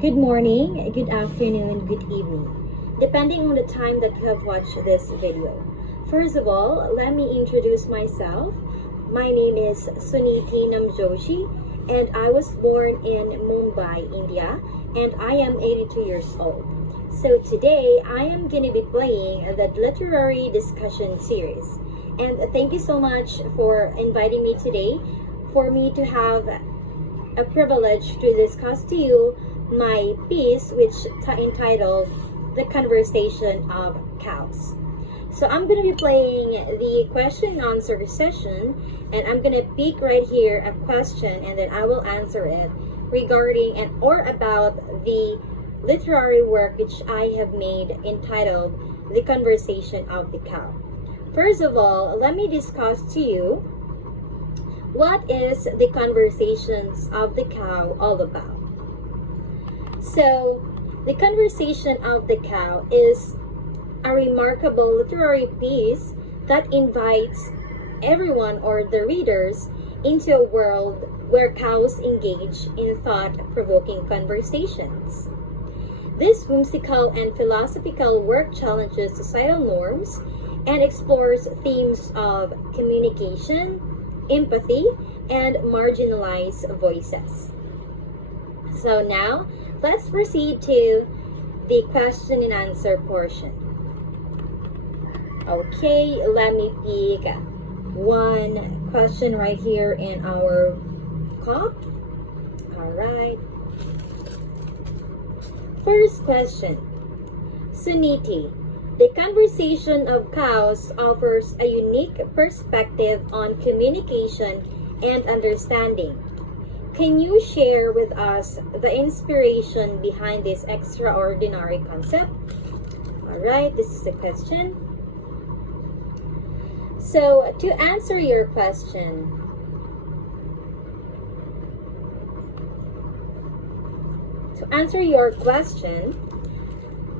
Good morning, good afternoon, good evening, depending on the time that you have watched this video. First of all, let me introduce myself. My name is Suniti Namjoshi, and I was born in Mumbai, India, and I am 82 years old. So today, I am going to be playing the literary discussion series. And thank you so much for inviting me today, for me to have a privilege to discuss to you my piece, which entitled The Conversation of Cows. So I'm going to be playing the question and answer session, and I'm going to pick right here a question, and then I will answer it regarding and or about the literary work which I have made entitled The Conversation of the Cow. First of all, let me discuss to you what is the Conversations of the Cow all about. So, The Conversation of the Cow is a remarkable literary piece that invites everyone or the readers into a world where cows engage in thought-provoking conversations. This whimsical and philosophical work challenges societal norms and explores themes of communication, empathy, and marginalized voices. So now, let's proceed to the question and answer portion. Okay, let me pick one question right here in our cup. Alright. First question. Suniti, The Conversation of Cows offers a unique perspective on communication and understanding. Can you share with us the inspiration behind this extraordinary concept? Alright, this is the question. So, to answer your question,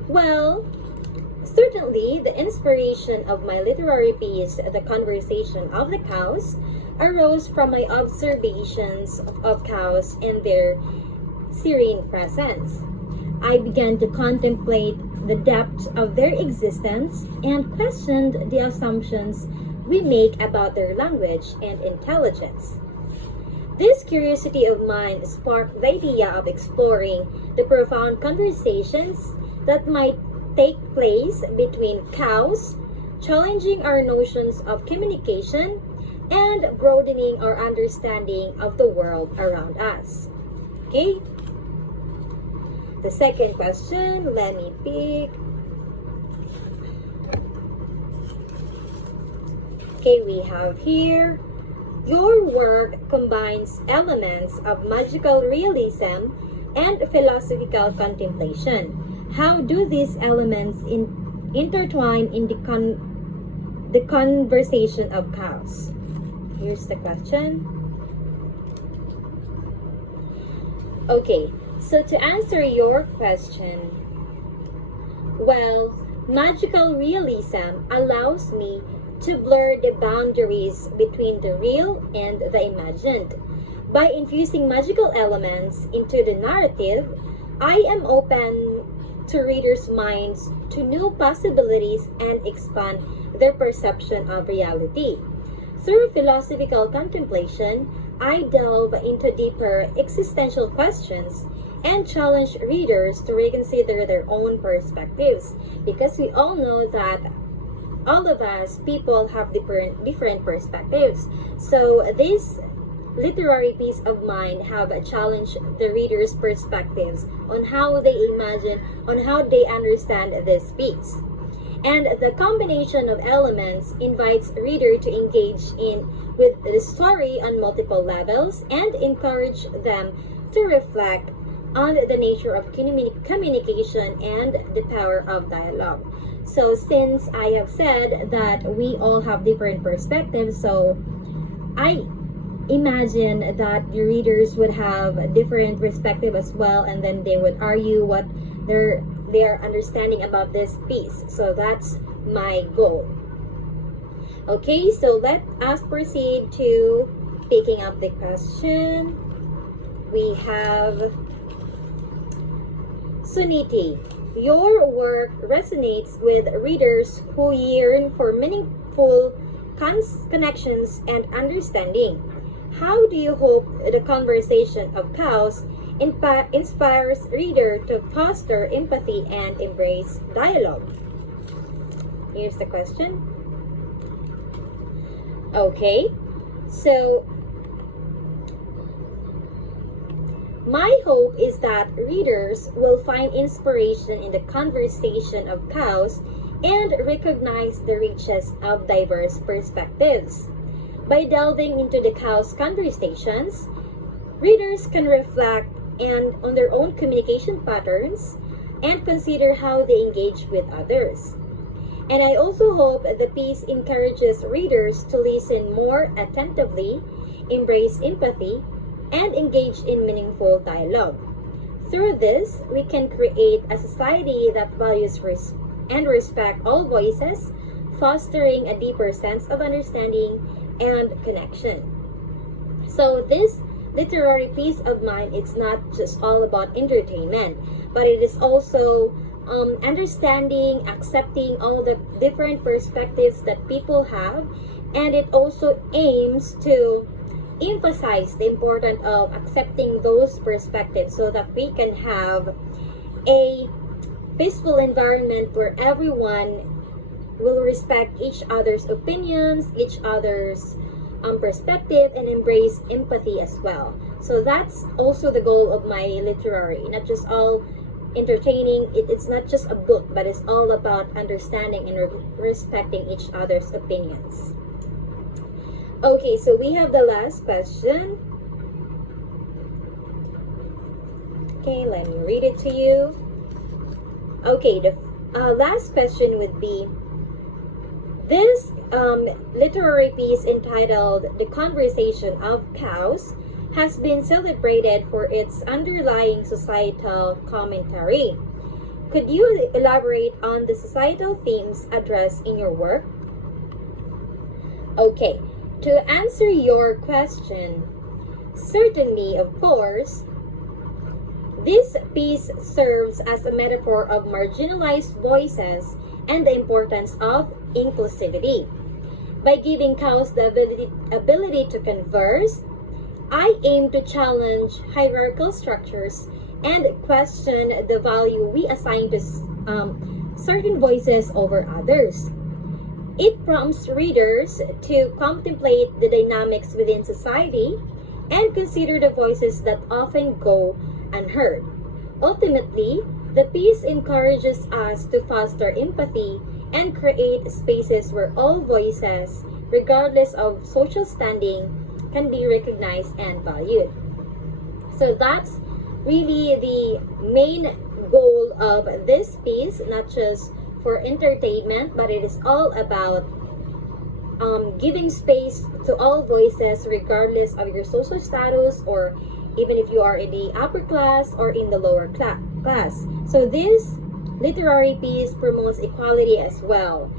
well, certainly the inspiration of my literary piece, The Conversation of the Cows, arose from my observations of cows and their serene presence. I began to contemplate the depth of their existence and questioned the assumptions we make about their language and intelligence. This curiosity of mine sparked the idea of exploring the profound conversations that might take place between cows, challenging our notions of communication and broadening our understanding of the world around us. Okay? The second question, let me pick. Okay, we have here, your work combines elements of magical realism and philosophical contemplation. How do these elements intertwine in the conversation of cows? Here's the question. Okay, so to answer your question, well, magical realism allows me to blur the boundaries between the real and the imagined. By infusing magical elements into the narrative, I am open to readers' minds to new possibilities and expand their perception of reality. Through philosophical contemplation, I delve into deeper existential questions and challenge readers to reconsider their own perspectives, because we all know that all of us people have different perspectives. So this literary piece of mine have challenged the readers' perspectives on how they imagine, on how they understand this piece. And the combination of elements invites reader to engage with the story on multiple levels and encourage them to reflect on the nature of communication and the power of dialogue. So since I have said that we all have different perspectives, so I imagine that the readers would have a different perspective as well, and then they would argue what their understanding about this piece. So that's my goal. Okay, so let us proceed to picking up the question. We have Suniti, your work resonates with readers who yearn for meaningful connections and understanding. How do you hope the conversation of cows inspires reader to foster empathy and embrace dialogue? Here's the question. Okay, so my hope is that readers will find inspiration in the conversation of cows and recognize the richness of diverse perspectives. By delving into the cows' conversations, readers can reflect on their own communication patterns and consider how they engage with others. And I also hope the piece encourages readers to listen more attentively, embrace empathy, and engage in meaningful dialogue. Through this, we can create a society that values and respect all voices, fostering a deeper sense of understanding and connection. So this literary piece of mine, it's not just all about entertainment, but it is also understanding, accepting all the different perspectives that people have, and it also aims to emphasize the importance of accepting those perspectives so that we can have a peaceful environment where everyone will respect each other's opinions, each other's perspective, and embrace empathy as well. So that's also the goal of my literary, not just all entertaining. It's not just a book, but it's all about understanding and respecting each other's opinions. Okay, so we have the last question. Okay, let me read it to you. Okay, the last question would be, this literary piece entitled The Concersation of Cows has been celebrated for its underlying societal commentary. Could you elaborate on the societal themes addressed in your work? Okay, to answer your question, certainly, of course, this piece serves as a metaphor of marginalized voices and the importance of inclusivity. By giving cows the ability to converse, I aim to challenge hierarchical structures and question the value we assign to certain voices over others. It prompts readers to contemplate the dynamics within society and consider the voices that often go unheard. Ultimately, the piece encourages us to foster empathy and create spaces where all voices, regardless of social standing, can be recognized and valued. So that's really the main goal of this piece, not just for entertainment, but it is all about giving space to all voices regardless of your social status, or even if you are in the upper class or in the lower class. So this literary piece promotes equality as well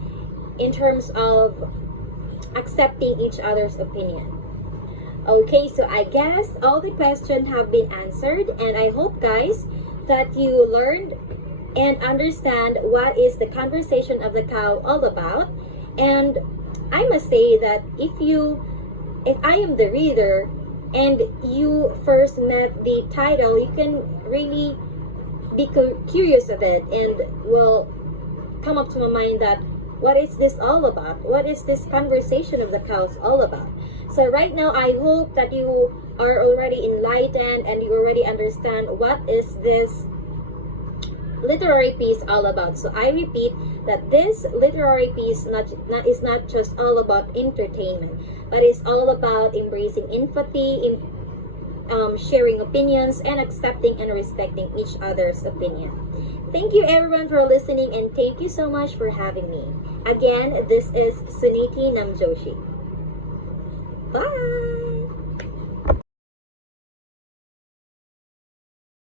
in terms of accepting each other's opinion. Okay, so I guess all the questions have been answered, and I hope, guys, that you learned and understand what is the conversation of the cow all about. And I must say that if I am the reader and you first met the title, you can really be curious of it and will come up to my mind that what is this all about? What is this conversation of the cows all about? So right now, I hope that you are already enlightened and you already understand what is this literary piece all about. So I repeat that this literary piece is not just all about entertainment, but it's all about embracing empathy, sharing opinions, and accepting and respecting each other's opinion. Thank you everyone for listening, and thank you so much for having me. Again, this is Suniti Namjoshi. Bye!